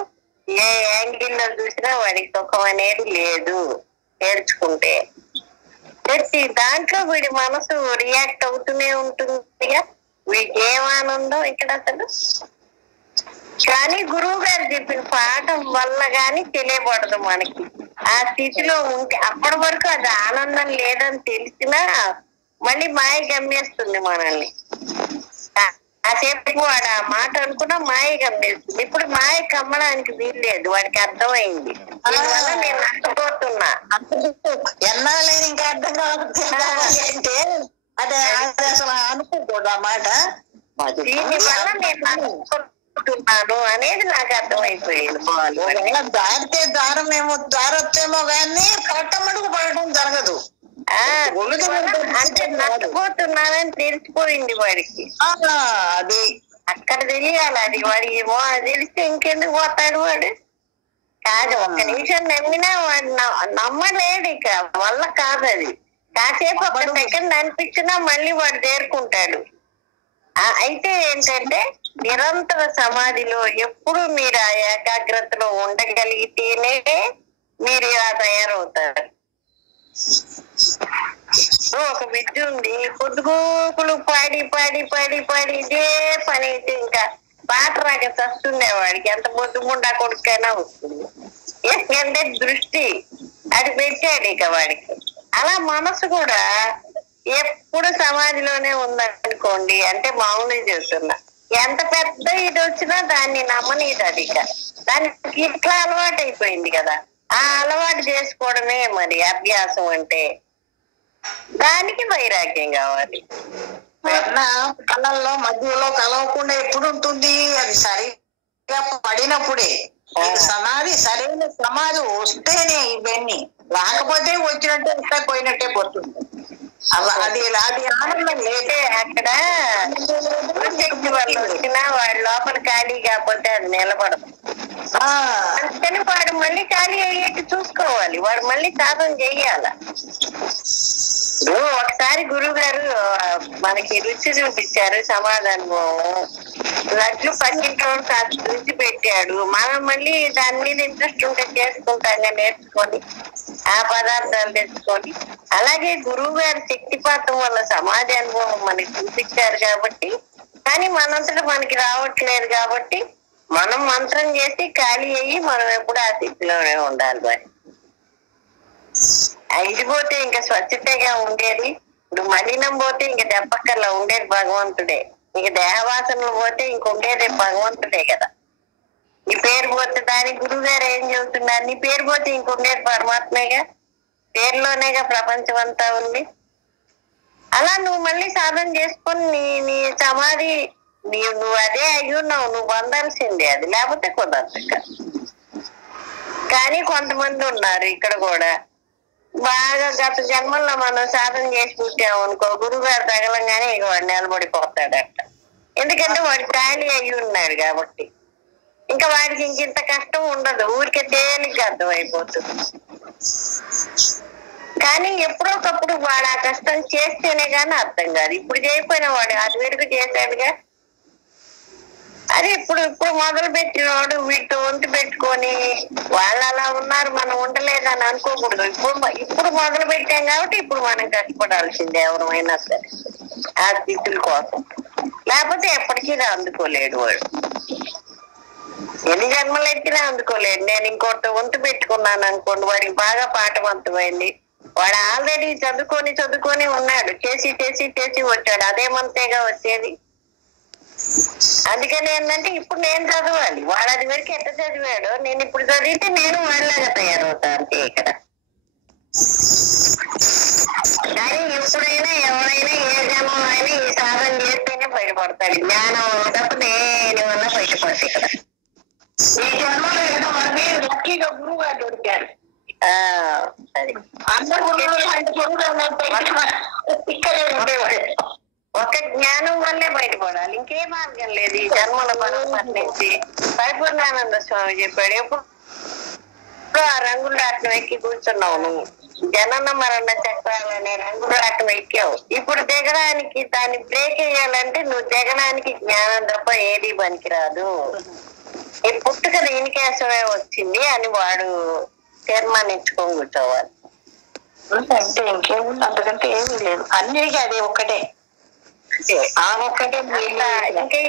ఏ యాంగిల్లో చూసినా వాడికి సుఖం అనేది లేదు. నేర్చుకుంటే ప్రతి దాంట్లో వీడి మనసు రియాక్ట్ అవుతూనే ఉంటుందిగా. వీడికి ఏం ఆనందం ఇక్కడ అసలు. కానీ గురువు గారు చెప్పిన పాఠం వల్ల గాని తెలియబడదు మనకి. ఆ స్థితిలో ఉంటే అప్పటి వరకు అది ఆనందం లేదని తెలిసినా మళ్ళీ మాయ గమ్మేస్తుంది మనల్ని. కాసేపు వాడు ఆ మాట అనుకున్నా మాయ గమ్మేస్తుంది. ఇప్పుడు మాయ కమ్మడానికి వీల్లేదు, వాడికి అర్థమైంది. దీనివల్ల నేను నష్టపోతున్నా. ఎన్నాళ్ళైనా ఇంకా అర్థం కావాలి అంటే అదే అసలు అనుకోకూడదు ఆ మాట. దీనివల్ల నేను నష్టపోతున్నాను అనేది నాకు అర్థమైపోయింది. దారితే దారం ఏమో దారొచ్చేమో కానీ కట్టమడుగు పడటం జరగదు. అంటే నష్టపోతున్నానని తెలిసిపోయింది వాడికి. అది అక్కడ తెలియాలి. అది వాడికి తెలిస్తే ఇంకెందుకు పోతాడు వాడు. కాదు, ఒక్క నిమిషం నమ్మినా వాడు నమ్మలేడు. ఇక వల్ల కాదు అది. కాసేపు ఒక సెకండ్ అనిపించినా మళ్ళీ వాడు చేరుకుంటాడు. అయితే ఏంటంటే నిరంతర సమాధిలో ఎప్పుడు మీరు ఆ ఏకాగ్రతలో ఉండగలిగితేనే మీరు ఇలా తయారవుతారు. ఒక విద్య ఉంది, పొద్దుగూకులు పాడి పాడి పాడి పాడి ఇదే పని అయితే ఇంకా పాట రాక చస్తుండేవాడికి ఎంత పొద్దుగుండా కొడుకైనా వస్తుంది. ఎందుకంటే దృష్టి అది పెట్టాడు ఇక వాడికి. అలా మనసు కూడా ఎప్పుడు సమాధిలోనే ఉందనుకోండి, అంటే మామూలుగా చెప్తున్నా, ఎంత పెద్ద ఇది వచ్చినా దాన్ని నమ్మనీదు. అది ఇక దానికి ఇట్లా అలవాటు అయిపోయింది కదా. ఆ అలవాటు చేసుకోవడమే మరి అభ్యాసం అంటే. దానికి వైరాగ్యం కావాలి. వెన్న కళ్ళల్లో మధ్యలో కలవకుండా ఎప్పుడు ఉంటుంది? అది సరిగా పడినప్పుడే. సమాధి సరైన సమాధి వస్తేనే ఇవన్నీ, రాకపోతే వచ్చినట్టే ఇంకా పోయినట్టే పోతుంది. అది ఆనందం లేదే. అక్కడ శక్తి వల్ల వచ్చినా వాడి లోపల ఖాళీ కాకపోతే అది నిలబడదు. అందుకని వాడు మళ్ళీ ఖాళీ అయ్యేట్టు చూసుకోవాలి. వాడు మళ్ళీ సాధన చెయ్యాల. ఒకసారి గురువు గారు మనకి రుచి చూపించారు, సమాధానం లడ్లు పక్కింట్లో రుచి పెట్టాడు. మనం మళ్ళీ దాని మీద ఇంట్రెస్ట్ ఉంటే చేసుకుంటాం, నేర్చుకొని ఆ పదార్థాలు తెచ్చుకొని. అలాగే గురువు గారి శక్తిపాతం వల్ల సమాజ అనుభవం మనకి చూపించారు కాబట్టి, కానీ మనంతటా మనకి రావట్లేదు కాబట్టి మనం మంత్రం చేసి ఖాళీ అయ్యి మనం ఎప్పుడు ఆ స్థితిలోనే ఉండాలి. మరి ఇది పోతే ఇంకా స్వచ్ఛతగా ఉండేది. ఇప్పుడు మలినం పోతే ఇంక దెబ్బకల్లా ఉండేది భగవంతుడే. ఇంక దేహవాసనలు పోతే ఇంక ఉండేది భగవంతుడే కదా. నీ పేరు పోతే దానికి గురువు గారు ఏం చెబుతున్నారు? నీ పేరు పోతే ఇంక ఉండేది పరమాత్మేగా, పేరులోనేగా ప్రపంచం అంతా ఉంది. అలా నువ్వు మళ్ళీ సాధన చేసుకొని నీ సమాధి నువ్వు అదే అయ్యున్నావు, నువ్వు పొందాల్సిందే. అది లేకపోతే కుదరదు. కానీ కొంతమంది ఉన్నారు ఇక్కడ కూడా బాగా గత జన్మల్లో మనం సాధన చేసి పుట్టాము అనుకో, గురువు గారు తగలంగానే ఇక వాడు నిలబడిపోతాడట. ఎందుకంటే వాడు ఖాళీ అయ్యి ఉన్నాడు కాబట్టి. ఇంకా వాడికి ఇంత కష్టం ఉండదు, ఊరికే తేలిగ్గా అర్థమైపోతుంది. కానీ ఎప్పుడోకప్పుడు వాడు ఆ కష్టం చేస్తేనే గానీ అర్థం కాదు. ఇప్పుడు చేయకపోయినా వాడు అది వరకు చేశాడుగా. అది ఇప్పుడు మొదలు పెట్టినవాడు వీటితో వంతు పెట్టుకొని వాళ్ళు అలా ఉన్నారు మనం ఉండలేదని అనుకోకూడదు. ఇప్పుడు మొదలు పెట్టాం కాబట్టి ఇప్పుడు మనం కష్టపడాల్సిందే ఎవరైనా సరే ఆ స్థితుల కోసం. లేకపోతే ఎప్పటికీ అందుకోలేడు వాడు. ఎన్ని జన్మలు ఎత్తినా అందుకోలేడు. నేను ఇంకోటి వంతు పెట్టుకున్నాను అనుకోండి, వాడికి బాగా పాఠవంతమైంది. వాడు ఆల్రెడీ చదువుకొని ఉన్నాడు, చేసి వచ్చాడు. అదేమంతేగా వచ్చేది. అందుకని ఏంటంటే ఇప్పుడు నేను చదవాలి. వాడు అది వరకు ఎట్లా చదివాడో నేను ఇప్పుడు చదివితే నేను వాళ్ళగా తయారవుతా అంతే ఇక్కడ. కానీ ఎప్పుడైనా ఎవరైనా ఏ జన్మలో అయినా ఈ సాధన చేస్తేనే బయటపడతాడు. జ్ఞానం ఉన్నప్పుడు దేని వల్ల బయటపడతాయి ఇక్కడ. ఈ జన్మలో ఏదో మనకి లక్కీగా గురువు గారు దొరికారు. సరే, అందరు గురువులు అంటే ఇక్కడే ఉండేవాడు. ఒక జ్ఞానం వల్లే బయటపడాలి, ఇంకే మార్గం లేదు. ఈ జన్మల పరమాత్మ నుంచి పరిపూర్ణానంద స్వామి చెప్పాడు. ఎప్పుడు ఆ రంగుల ఆటం ఎక్కి కూర్చున్నావు నువ్వు, జనన మరణ చక్రాలనే రంగుల ఆటం ఎక్కావు. ఇప్పుడు దిగడానికి దాన్ని బ్రేక్ వేయాలంటే నువ్వు దిగడానికి జ్ఞానం తప్ప ఏది పనికిరాదు. ఈ పుట్టుక దీనికోసమే వచ్చింది అని వాడు తీర్మానించుకొని కూర్చోవాలి. అంటే ఇంకేముంది, అంతకంటే ఏమీ లేదు. అన్నిటికీ అదే ఒక్కటే.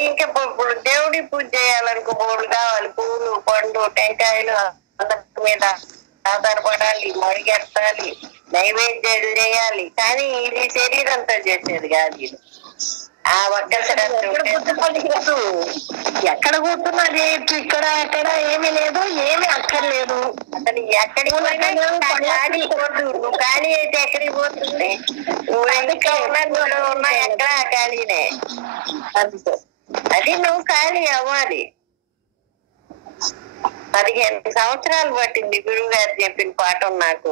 ఇంకా ఇప్పుడు దేవుడి పూజ చేయాలనుకో పూలు కావాలి, పూలు పండు టెంకాయలు మీద ఆధారపడాలి, మడిగెట్టాలి, నైవేద్యాలు చేయాలి. కానీ ఇది శరీరంతో చేసేది కాదు. ఇది ఆ ఒక్క ఎక్కడ కూర్చున్నది, ఇక్కడ అక్కడ ఏమీ లేదు, ఏమీ అక్కర్లేదు. అసలు ఎక్కడికి పోదు. నువ్వు ఖాళీ అయితే ఎక్కడికి పోతుంది? నువ్వు ఎందుకు ఉన్నా ఎక్కడ ఖాళీనే. అది నువ్వు ఖాళీ అవ్వాలి. 15 సంవత్సరాలు పట్టింది గురువు గారు చెప్పిన పాఠం నాకు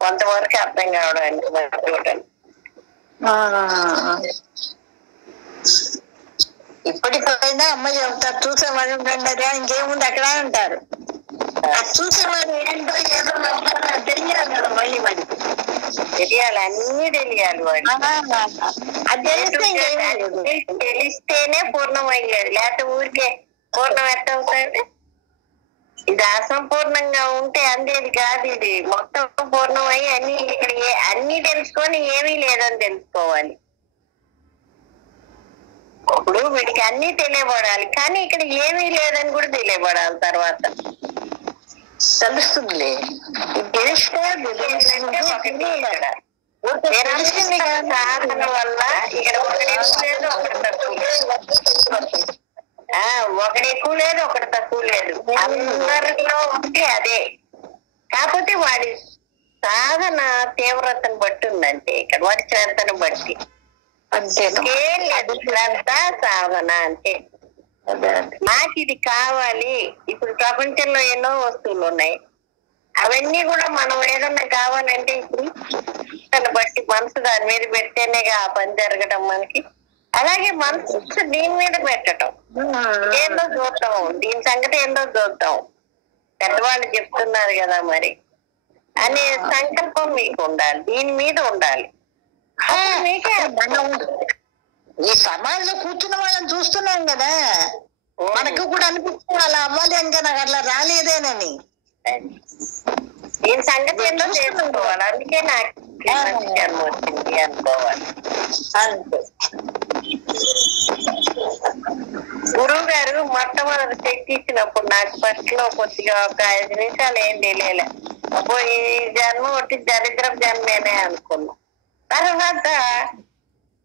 కొంతవరకు అర్థం కావడానికి. ఇప్పటికైనా అమ్మ చెప్తారు, చూసేవాళ్ళు ఉండండి, ఇంకేముంది అక్కడ అంటారు. చూసేవాడు ఏంటో ఏదో తెలియాలి కదా మళ్ళీ మరి. తెలియాలి, అన్ని తెలియాలి. వాడు అది తెలిస్తేనే పూర్ణమయ్యాడు. లేకపోతే ఊరికే పూర్ణం ఎట్ట అవుతాడు? ఇది అసంపూర్ణంగా ఉంటే అందేది కాదు. ఇది మొత్తం పూర్ణమయ్యి అన్ని తెలుసుకొని ఏమీ లేదని తెలుసుకోవాలి. ఇప్పుడు వీడికి అన్ని తెలియబడాలి, కానీ ఇక్కడ ఏమీ లేదని కూడా తెలియబడాలి. తర్వాత తెలుస్తుంది. సాధన వల్ల ఇక్కడ ఒకటి ఎక్కువ లేదు, ఒకటి తక్కువ లేదు. ఒకటి ఎక్కువ లేదు, ఒకటి తక్కువ లేదు. అందరిలో ఉంటే అదే. కాకపోతే వాడి సాధన తీవ్రతను బట్టి ఉందంటే ఇక్కడ వాడి శ్రద్ధను బట్టి అంతే. లేదు శ్రద్ధ సాధన అంటే నాకు ఇది కావాలి. ఇప్పుడు ప్రపంచంలో ఎన్నో వస్తువులు ఉన్నాయి, అవన్నీ కూడా మనం ఏదన్నా కావాలంటే ఇప్పుడు దాన్ని బట్టి మనసు దాని మీద పెడితేనేగా ఆ పని జరగడం మనకి. అలాగే మనసు దీని మీద పెట్టడం, ఏందో చూద్దాం, దీని సంగతి ఏందో చూద్దాం, పెద్దవాళ్ళు చెప్తున్నారు కదా మరి అనే సంకల్పం మీకు ఉండాలి, దీని మీద ఉండాలి. మీకే ఈ సమాజంలో కూర్చున్న వాళ్ళని చూస్తున్నాం కదా, మనకు కూడా అనిపిస్తుంది అలా అవ్వాలి ఇంకా నాకు అట్లా రాలేదేనని. దీని సంగతి ఏంటో తెలుసుకోవాలి, అందుకే నాకు జన్మ వచ్చింది అనుకోవాలి. అంతే. గురువు గారు మొట్టమొదటి శక్తి ఇచ్చినప్పుడు నాకు ఫస్ట్ లో కొద్దిగా ఒక 5 నిమిషాలు ఏం తెలియలే. అబ్బో ఈ జన్మ ఒకటి దరిద్రపు జన్మేనే అనుకున్నా. తర్వాత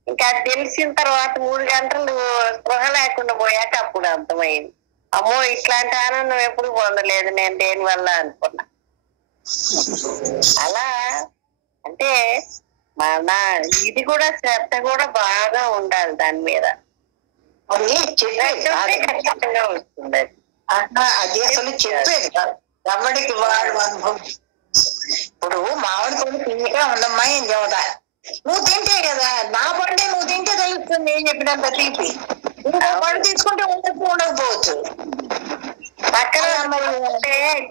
ఇంకా తెలిసిన తర్వాత 3 గంటలు స్పృహ లేకుండా పోయాక అప్పుడు అర్థమైంది, అమ్మో ఇట్లాంటి ఆనందం ఎప్పుడు పొందలేదు నేను దేని వల్ల అనుకున్నా. అలా అంటే మన ఇది కూడా శ్రద్ధ కూడా బాగా ఉండాలి దాని మీద. ఖచ్చితంగా వస్తుంది అది అసలు చెప్పేది ఎవరికి వాడు అనుభవం. ఇప్పుడు మామిడి పండు తింటే ఉండమ్మా ఏం చెబుతా, నువ్వు తింటే కదా నా పండే నువ్వు తింటే తెలుస్తుంది ఏం చెప్పినంత తీపి. పండు తీసుకుంటే ఉండకపోవచ్చు. పక్కన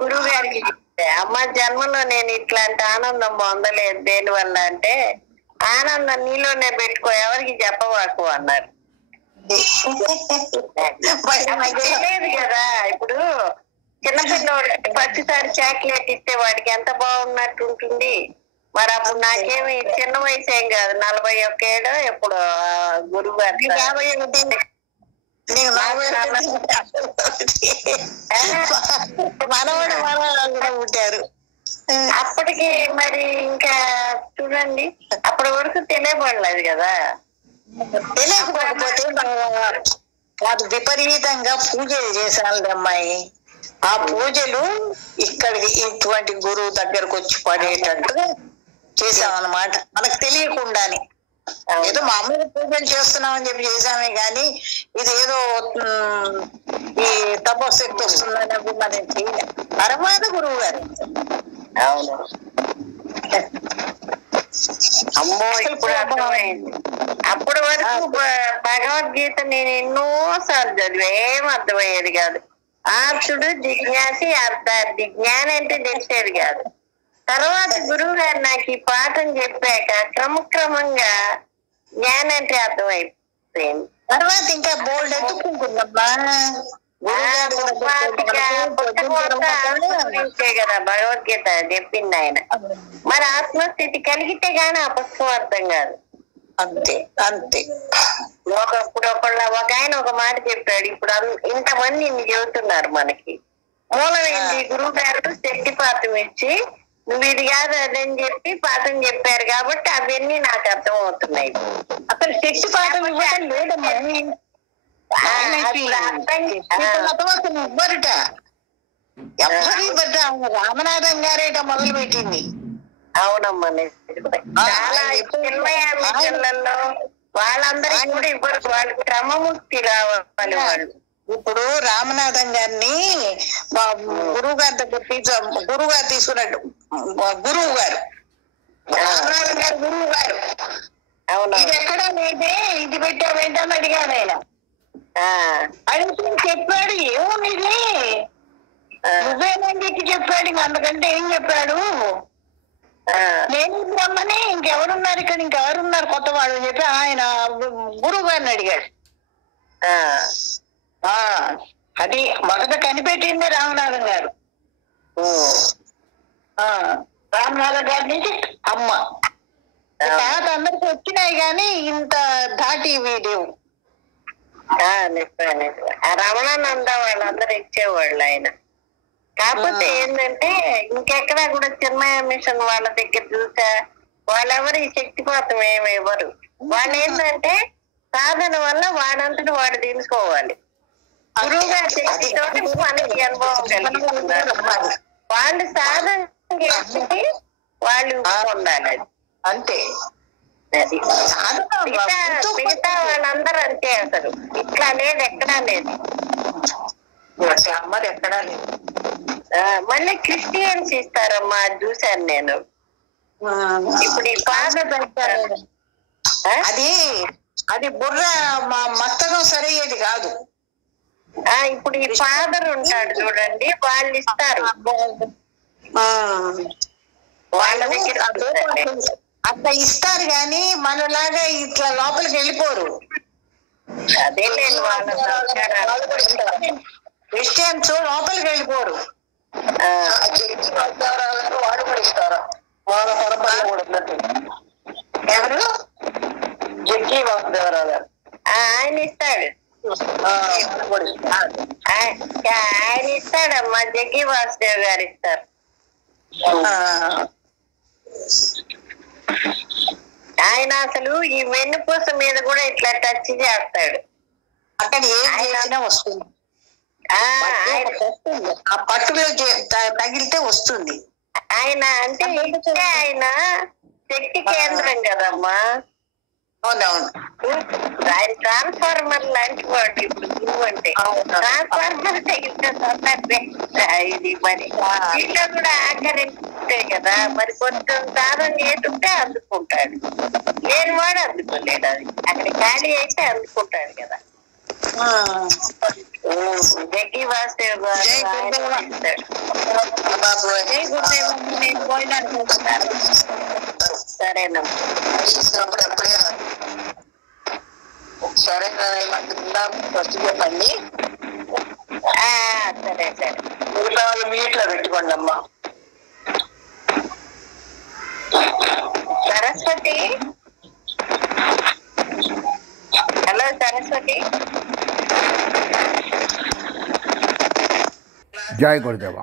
గురువు గారికి చెప్తే అమ్మ జన్మలో నేను ఇట్లాంటి ఆనందం పొందలేదు దేని వల్ల అంటే, ఆనందం నీలోనే పెట్టుకో ఎవరికి చెప్పవాకు అన్నారు. తెలియదు కదా ఇప్పుడు చిన్నపిల్లవాడు ప్రతిసారి చాక్లెట్ ఇస్తే వాడికి ఎంత బాగున్నట్టు ఉంటుంది. మరి అప్పుడు నాకేమి చిన్న వయసు ఏం కాదు, 41 ఏడో ఎప్పుడు గురువు గారు మనవాడు పుట్టారు. అప్పటికి మరి ఇంకా చూడండి అప్పటి వరకు తెలియబడలేదు కదా. తెలియకపోతే కాదు విపరీతంగా పూజలు చేశాను అమ్మాయి. ఆ పూజలు ఇక్కడికి ఇటువంటి గురువు దగ్గరకు వచ్చి పడేటట్టు చేసామన్నమాట, మనకు తెలియకుండానే. ఏదో మామూలు పూజలు చేస్తున్నామని చెప్పి చేసామే కానీ ఇది ఏదో ఈ తపోశక్తి వస్తుందని మనం చేయలేం. తర్వాత గురువు గారు అవును అమ్మో ఇప్పుడు అర్థమైంది. అప్పటి వరకు భగవద్గీత నేను ఎన్నో సార్లు చదివా, ఏం అర్థమయ్యేది కాదు. ఆర్షుడు జిజ్ఞాసి అర్థార్థి జ్ఞానం అంటే తెలిసేది కాదు. తర్వాత గురువు గారు నాకు ఈ పాఠం చెప్పాక క్రమక్రమంగా జ్ఞానం అంటే అర్థమైపోయింది. తర్వాత ఇంకా బోల్డ్ ఎత్తుకుంటుందమ్మా కదా భగవద్గీత చెప్పింది ఆయన. మరి ఆత్మస్థితి కలిగితే గానీ ఆ పుస్తకం అర్థం కాదు. అంతే అంతే. ఇప్పుడు ఒక ఆయన ఒక మాట చెప్పాడు, ఇప్పుడు ఇంతమంది ఇన్ని చెబుతున్నారు మనకి, మూలం ఏంటి? గురువు గారు శక్తిపాతం ఇచ్చి నువ్వు ఇది కాదు అదని చెప్పి పాఠం చెప్పారు కాబట్టి అవన్నీ నాకు అర్థం అవుతున్నాయి. అసలు శక్తిపాతం ఇవ్వడం లేదమ్మా. ఇవ్వరుట ఎవరి బట్ట రామనాథం గారేట మొదలు పెట్టింది. అవునమ్మా చాలా చిన్మయాలలో వాళ్ళందరికీ కూడా ఇవ్వరు, వాళ్ళు క్రమముక్తి రావాలి వాళ్ళు. ఇప్పుడు రామనాథం గారిని గురువు గారి దగ్గర గురువు గారు తీసుకున్నట్టు గురువు గారు రామనాథం గారు గురువు గారు ఇది ఎక్కడా లేదే ఇది పెట్టావేంటని అడిగాను ఆయన. అడిగితే చెప్పాడు ఏముంది నువ్వేమని చెప్పి చెప్పాడు, ఇంక అందుకంటే ఏం చెప్పాడు, నేను రమ్మని ఇంకెవరున్నారు ఇక్కడ ఇంకెవరున్నారు కొత్త వాళ్ళు అని చెప్పి ఆయన గురువు గారిని అడిగాడు. అది మొదట కనిపెట్టింది రామనాథం గారు. రామనాథం గారి నుంచి అమ్మ తర్వాత అందరికి వచ్చినాయి కానీ ఇంత దాటి వీడియో రమణానంద వాళ్ళందరూ ఇచ్చేవాళ్ళు ఆయన. కాకపోతే ఏంటంటే ఇంకెక్కడా కూడా చిన్మయ మిషన్ వాళ్ళ దగ్గర చూసా వాళ్ళెవరు ఈ శక్తిపాతం ఏమి ఇవ్వరు. వాళ్ళు ఏంటంటే సాధన వల్ల వాడంతటి వాడు తెలుసుకోవాలి. గురువు గారి శక్తితో మనకి అనుభవం కలిగిస్తున్నారు. వాళ్ళు సాధన చేసి వాళ్ళు ఉండాలి. అంతే. అది మిగతా వాళ్ళందరూ అంతే. అసలు ఇట్లా లేదు, ఎక్కడా లేదు. మరి ఎక్కడా లేదు. మళ్ళీ క్రిస్టియన్స్ ఇస్తారమ్మా, చూశాను నేను. ఇప్పుడు ఈ ఫాదర్ అది అది బుర్ర మస్తకం సరయ్యేది కాదు. ఇప్పుడు ఈ ఫాదర్ ఉంటాడు చూడండి, వాళ్ళు ఇస్తారు. వాళ్ళ దగ్గర అట్లా ఇస్తారు కానీ మనలాగా ఇట్లా లోపలికి వెళ్ళిపోరు. అదే లేదు, క్రిస్టియన్స్ లోపలికి వెళ్ళిపోరు. వాడు కూడా ఇస్తారా? వాళ్ళ పరంపరలో కూడా ఉన్నట్టు. ఎవరు? జగ్గి వాసుదేవరావు గారు ఆయన ఇస్తాడు. ఆయన ఇస్తాడమ్మా, జగ్గి వాసుదేవ్ గారు ఇస్తారు. ఆయన అసలు ఈ వెన్నుపూస మీద కూడా ఇట్లా టచ్ చేస్తాడు. అక్కడ ఏం చేసినా వస్తుంది. ఆ పట్టులో తగిలితే వస్తుంది. ఆయన అంటే ఆయన శక్తి కేంద్రం కదమ్మా. అవునవును. ఆయన ట్రాన్స్ఫార్మర్ లాంటి వాడు. ఇప్పుడు గురువు అంటే ట్రాన్స్ఫార్మర్ తగిలితే ఇది మరి దీంట్లో కూడా ఆకరించే కదా. మరి కొంచెం సాధన చేస్తుంటే అందుకుంటాడు, లేని వాడు అందుకోలేడు. అది అక్కడ ఖాళీ అయితే అందుకుంటాడు కదా. జగ్గి వాసుదేవ్ గారు సరేనమ్మా. సరేనా? ఫస్ట్ చెప్పండి. సరే సరే. మీట్లో పెట్టుకోండి అమ్మా. సరస్వతి, హలో సరస్వతి. జై గురుదేవ.